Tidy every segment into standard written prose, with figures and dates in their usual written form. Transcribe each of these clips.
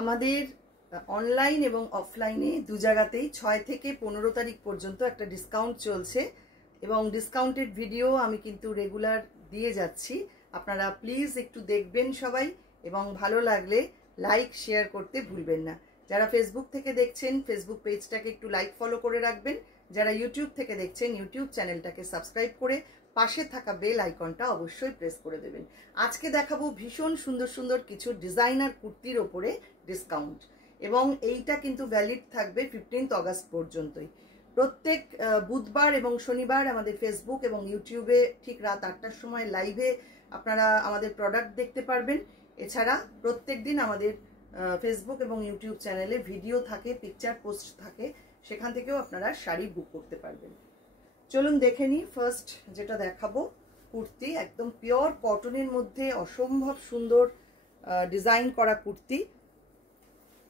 আমাদের অনলাইন এবং অফলাইনে দু জায়গাতেই 6 থেকে 15 তারিখ পর্যন্ত একটা ডিসকাউন্ট চলছে এবং ডিসকাউন্টেড ভিডিও আমি কিন্তু রেগুলার দিয়ে যাচ্ছি। আপনারা প্লিজ একটু দেখবেন সবাই এবং ভালো লাগলে লাইক শেয়ার করতে ভুলবেন না। যারা ফেসবুক থেকে দেখছেন ফেসবুক পেজটাকে একটু লাইক ফলো করে রাখবেন, যারা ইউটিউব থেকে দেখছেন ইউটিউব চ্যানেলটাকে সাবস্ক্রাইব করে পাশে থাকা বেল আইকনটা অবশ্যই প্রেস করে দেবেন। আজকে দেখাবো ভীষণ সুন্দর সুন্দর কিছু ডিজাইনার কুর্তির ওপরে ডিসকাউন্ট এবং এইটা কিন্তু ভ্যালিড থাকবে 15 অগস্ট পর্যন্তই। প্রত্যেক বুধবার এবং শনিবার আমাদের ফেসবুক এবং ইউটিউবে ঠিক রাত 8টার সময় লাইভে আপনারা আমাদের প্রোডাক্ট দেখতে পারবেন। এছাড়া প্রত্যেক দিন আমাদের ফেসবুক এবং ইউটিউব চ্যানেলে ভিডিও থাকে, পিকচার পোস্ট থাকে, সেখান থেকেও আপনারা শাড়ি বুক করতে পারবেন। চলুন দেখে নিই। ফার্স্ট যেটা দেখাবো কুর্তি, একদম পিওর কটনের মধ্যে অসম্ভব সুন্দর ডিজাইন করা kurti.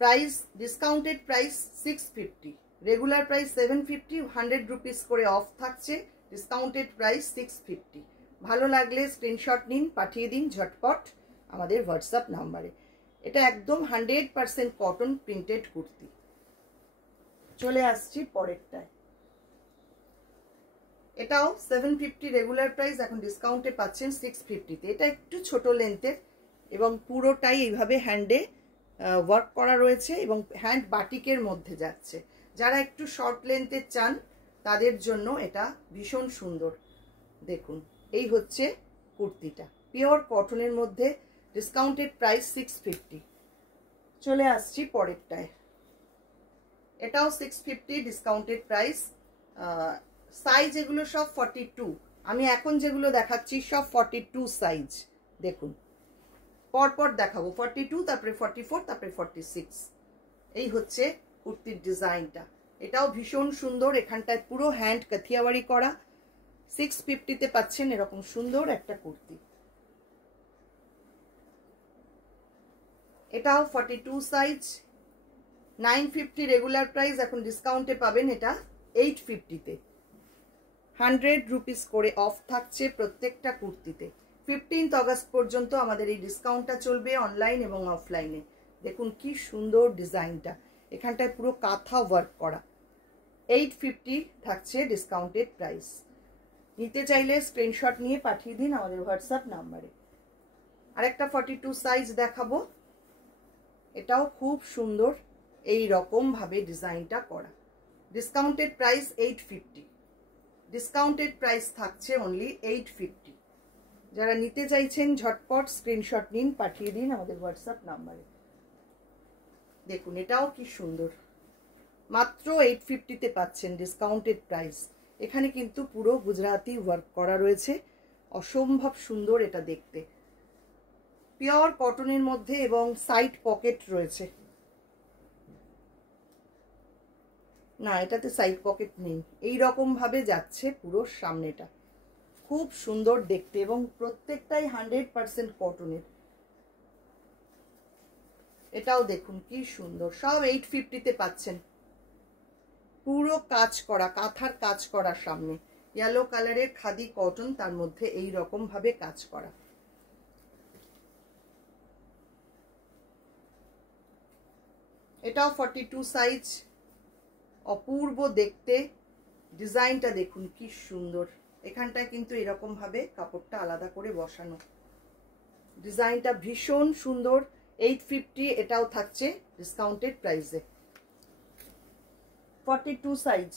Price discounted price 650, regular price 750, 100 rupees করে অফ থাকছে। Discounted price 650। ভালো লাগলে স্ক্রিনশট নিন, পাঠিয়ে দিন ঝটপট আমাদের হোয়াটসঅ্যাপ নাম্বারে। এটা একদম 100% কটন প্রিন্টেড কুর্তি। চলে আসছি পরেরটায়। এটাও 750 রেগুলার প্রাইস, এখন ডিসকাউন্টে পাচ্ছেন 650-তে। এটা একটু ছোট লেন্থের এবং পুরোটাই এইভাবে হ্যান্ডে ওয়ার্ক করা রয়েছে এবং হ্যান্ড বাটিকের মধ্যে যাচ্ছে। যারা একটু শর্ট লেন্থের চান তাদের জন্য এটা ভীষণ সুন্দর। দেখুন, এই হচ্ছে কুর্তিটা, পিওর কটনের মধ্যে, ডিসকাউন্টেড প্রাইস 650। চলে আসছি পরেরটায়। এটাও 650, ডিসকাউন্টেড প্রাইস। সাইজ এগুলো সব 42। আমি এখন যেগুলো দেখাচ্ছি সব 42 সাইজ। দেখুন, পরপর দেখাবো, 42, তারপরে 44, তারপরে 46। এই হচ্ছে কুর্তির ডিজাইনটা। এটাও ভীষণ সুন্দর। এখানটায় পুরো হ্যান্ড কাথিয়াওয়ারি করা। 650-তে পাচ্ছেন এরকম সুন্দর একটা কুর্তি। এটাও 42 সাইজ, 950 রেগুলার প্রাইস, এখন ডিসকাউন্টে পাবেন এটা 850-তে। 100 রুপিস করে অফ থাকছে প্রত্যেকটা কুর্তিতে। 15 অগস্ট পর্যন্ত আমাদের এই ডিসকাউন্টটা চলবে অনলাইন এবং অফলাইনে। দেখুন কি সুন্দর ডিজাইনটা, এখানটায় পুরো কাঁথা ওয়ার্ক করা। 850 থাকছে ডিসকাউন্টেড প্রাইস। নিতে চাইলে স্ক্রিনশট নিয়ে পাঠিয়ে দিন আমাদের হোয়াটসঅ্যাপ নাম্বারে। আরেকটা 42 সাইজ দেখাবো। এটাও খুব সুন্দর, এই রকম ভাবে ডিজাইনটা করা। Discounted price 850। ডিসকাউন্টেড প্রাইস থাকছে অনলি 850। যারা নিতে চাইছেন ঝটপট স্ক্রিনশট নিন, পাঠিয়ে দিন আমাদের হোয়াটসঅ্যাপ নাম্বারে। দেখুন, এটাও কি সুন্দর, মাত্র 850-তে পাচ্ছেন ডিসকাউন্টেড প্রাইস। এখানে কিন্তু পুরো গুজরাটি ওয়ার্ক করা রয়েছে, অসম্ভব সুন্দর এটা দেখতে। পিওর কটনের মধ্যে এবং সাইড পকেট রয়েছে। না, এটাতে সাইড পকেট নেই। এই রকম ভাবে যাচ্ছে পুরো সামনেটা, খুব সুন্দর দেখতে এবং প্রত্যেকটাই 100% কটনের। এটাও দেখুন কি সুন্দর, সব 850-তে পাচ্ছেন। পুরো কাজ করা, কাঁথার কাজ করা, সামনে ইয়েলো কালারের খাদি কটন, তার মধ্যে এই রকম ভাবে কাজ করা। এটাও 42 সাইজ, অপূর্ব দেখতে। ডিজাইনটা দেখুন কি সুন্দর। এখানটায় কিন্তু এরকম ভাবে কাপড়টা আলাদা করে বসানো। ডিজাইনটা ভীষণ সুন্দর। 850 এটাও থাকছে ডিসকাউন্টেড প্রাইসে। 42 সাইজ।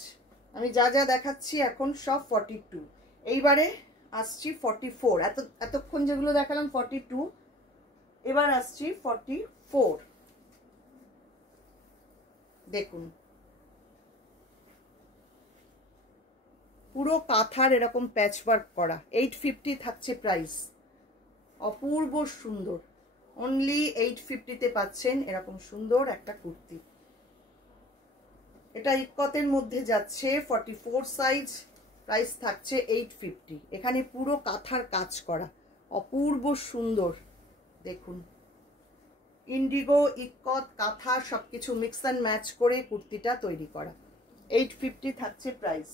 আমি যা যা দেখাচ্ছি এখন সব 42। এইবারে আসছি 44। এতক্ষণ যেগুলো দেখালাম 42, এবার আসছি 44। দেখুন, পুরো কাঁথার এরকম প্যাচ ওয়ার্ক করা। 850 থাকছে প্রাইস। অপূর্ব সুন্দর, অনলি 850-তে পাচ্ছেন এরকম সুন্দর একটা কুর্তি। এটা ইকতের মধ্যে যাচ্ছে, 44 সাইজ, প্রাইস থাকছে 850। এখানে পুরো কাঁথার কাজ করা, অপূর্ব সুন্দর। দেখুন, ইন্ডিগো, ইকত, কাঁথা সবকিছু মিক্স অ্যান্ড ম্যাচ করে কুর্তিটা তৈরি করা। 850 থাকছে প্রাইস।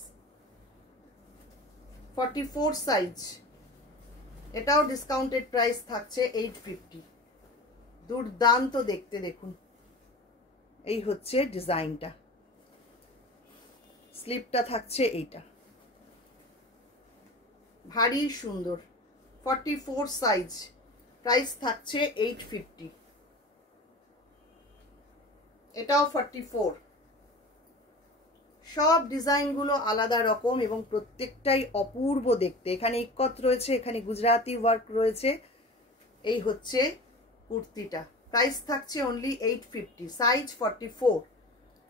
44 সাইজ, এটাও ডিসকাউন্টেড প্রাইস থাকছে 850। দুর্দান্ত দেখতে, দেখুন এই হচ্ছে ডিজাইনটা, স্লিপটা থাকছে এইটা, ভারী সুন্দর। 44 সাইজ, প্রাইস থাকছে 850। এটাও 44। সব ডিজাইনগুলো আলাদা রকম এবং প্রত্যেকটাই অপূর্ব দেখতে। এখানে ইক্কত রয়েছে, এখানে গুজরাটি ওয়ার্ক রয়েছে। এই হচ্ছে কুর্তিটা, প্রাইস থাকছে অনলি 850, সাইজ 44।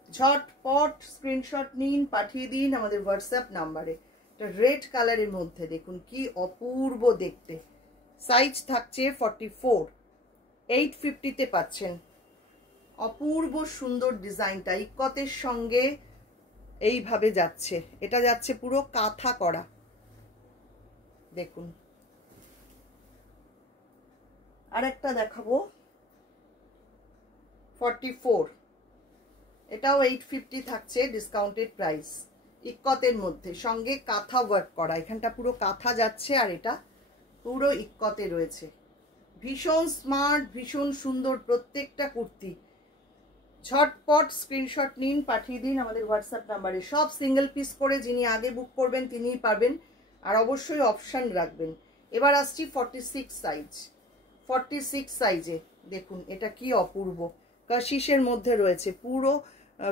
ঝটপট স্ক্রিনশট নিন, পাঠিয়ে দিন আমাদের হোয়াটসঅ্যাপ নাম্বারে। এটা রেড কালারের মধ্যে দেখুন কি অপূর্ব দেখতে, সাইজ থাকছে 44, 850-তে পাচ্ছেন। অপূর্ব সুন্দর ডিজাইনটা ইক্কতের সঙ্গে এইভাবে যাচ্ছে, এটা যাচ্ছে পুরো কাঁথা করা, দেখুন। আরেকটা দেখাবো 44, এটাও 850 থাকছে, ডিসকাউন্টেড প্রাইস। ইক্কতের মধ্যে সঙ্গে কাঁথা ওয়ার্ক করা, এখানটা পুরো কাঁথা যাচ্ছে আর এটা পুরো ইক্কতে রয়েছে। ভীষণ স্মার্ট, ভীষণ সুন্দর প্রত্যেকটা কুর্তি। ঝটপট স্ক্রিনশট নিন, পাঠিয়ে দিন আমাদের হোয়াটসঅ্যাপ নাম্বারে। সব সিঙ্গেল পিস করে, যিনি আগে বুক করবেন তিনিই পাবেন, আর অবশ্যই অপশান রাখবেন। এবার আসছি 46 সাইজ। 46 সাইজে দেখুন এটা কি অপূর্ব, কাশিসের মধ্যে রয়েছে, পুরো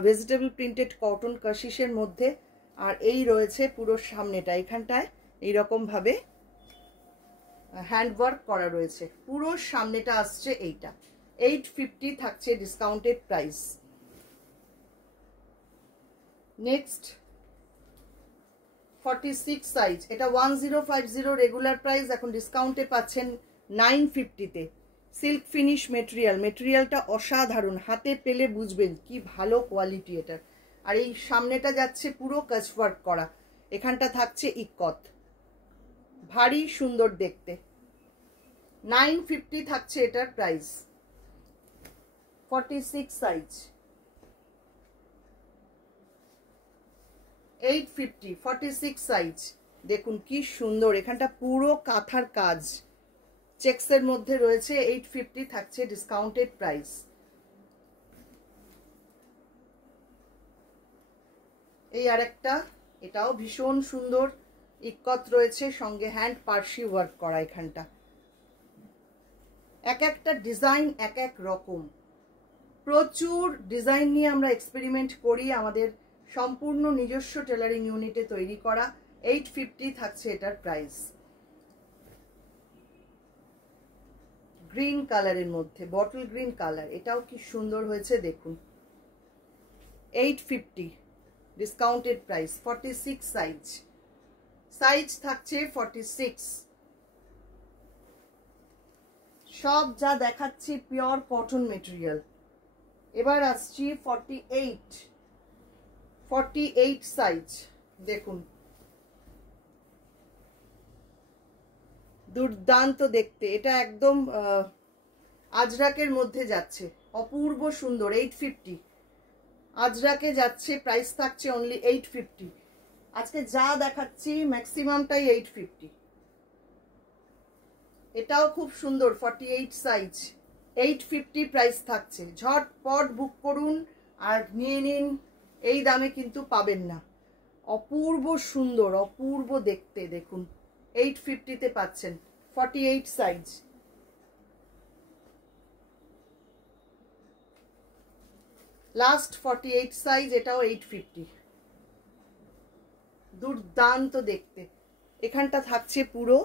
ভেজিটেবল প্রিন্টেড কটন কাশিসের মধ্যে। আর এই রয়েছে পুরো সামনেটা, এখানটায় এইরকম ভাবে হ্যান্ড ওয়ার্ক করা রয়েছে, পুরো সামনেটা আসছে এইটা। 850 থাকছে, ডিসকাউন্টেড প্রাইস। নেক্সট 46 সাইজ, এটা 1050 রেগুলার প্রাইস, এখন ডিসকাউন্টে পাচ্ছেন 950-তে। সিল্ক ফিনিশ মেটেরিয়াল, মেটেরিয়ালটা অসাধারণ, হাতে পেলে বুঝবেন কি ভালো কোয়ালিটি এটার। আর এই সামনেটা যাচ্ছে পুরো কাজ ওয়ার্ক করা, এখানটা থাকছে ইক্কত, ভারী সুন্দর দেখতে। 950 থাকছে এটার প্রাইস। 46 সাইজ 850, 46 সাইজ দেখুন কি সুন্দর, এখানটা পুরো কাঁথার কাজ চেকসের মধ্যে রয়েছে। 850 থাকছে, ডিসকাউন্টেড প্রাইস। এই আরেকটা, এটাও ভীষণ সুন্দর, ইক্কত রয়েছে, সঙ্গে হ্যান্ড পার্সি ওয়ার্ক করা। এখানটা এক একটা ডিজাইন এক এক রকম, প্রচুর ডিজাইন নিয়ে আমরা এক্সপেরিমেন্ট করি, আমাদের সম্পূর্ণ নিজস্ব টেলারিং ইউনিটে তৈরি করা। 850 থাকছে এটার প্রাইস। গ্রিন কালারের মধ্যে, বটল গ্রিন কালার, এটাও কি সুন্দর হয়েছে দেখুন। 850, ডিসকাউন্টেড প্রাইস। 46 সাইজ, সাইজ থাকছে 46। সব যা দেখাচ্ছি পিওর কটন মেটেরিয়াল। এবার আসছি 48 সাইজ দেখুন, দুর্দান্ত দেখতে, এটা একদম আজরাকের মধ্যে যাচ্ছে, অপূর্ব সুন্দর। 850 আজরাকে যাচ্ছে, প্রাইস থাকছে অনলি 850। আজকে যা দেখাচ্ছি ম্যাক্সিমামটাই 850। এটাও খুব সুন্দর, 48 সাইজ, 850 প্রাইস থাকছে। ঝটপট বুক করুন আর নিয়ে নিন, এই দামে কিন্তু পাবেন না। অপূর্ব সুন্দর, অপূর্ব দেখতে দেখুন, 850-তে পাচ্ছেন। 48 সাইজ, লাস্ট 48 সাইজ, এটাও 850। দুর্দান্ত দেখতে, এখানটা থাকছে পুরো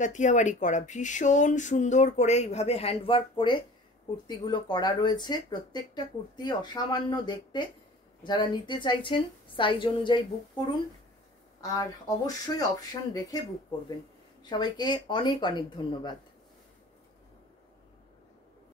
কাথিয়াবাড়ি করা, ভীষণ সুন্দর করে এইভাবে হ্যান্ডওয়ার্ক করে কুর্তিগুলো করা রয়েছে। প্রত্যেকটা কুর্তি অসামান্য দেখতে। যারা নিতে চাইছেন সাইজ অনুযায়ী বুক করুন, আর অবশ্যই অপশন রেখে বুক করবেন। সবাইকে অনেক অনেক ধন্যবাদ।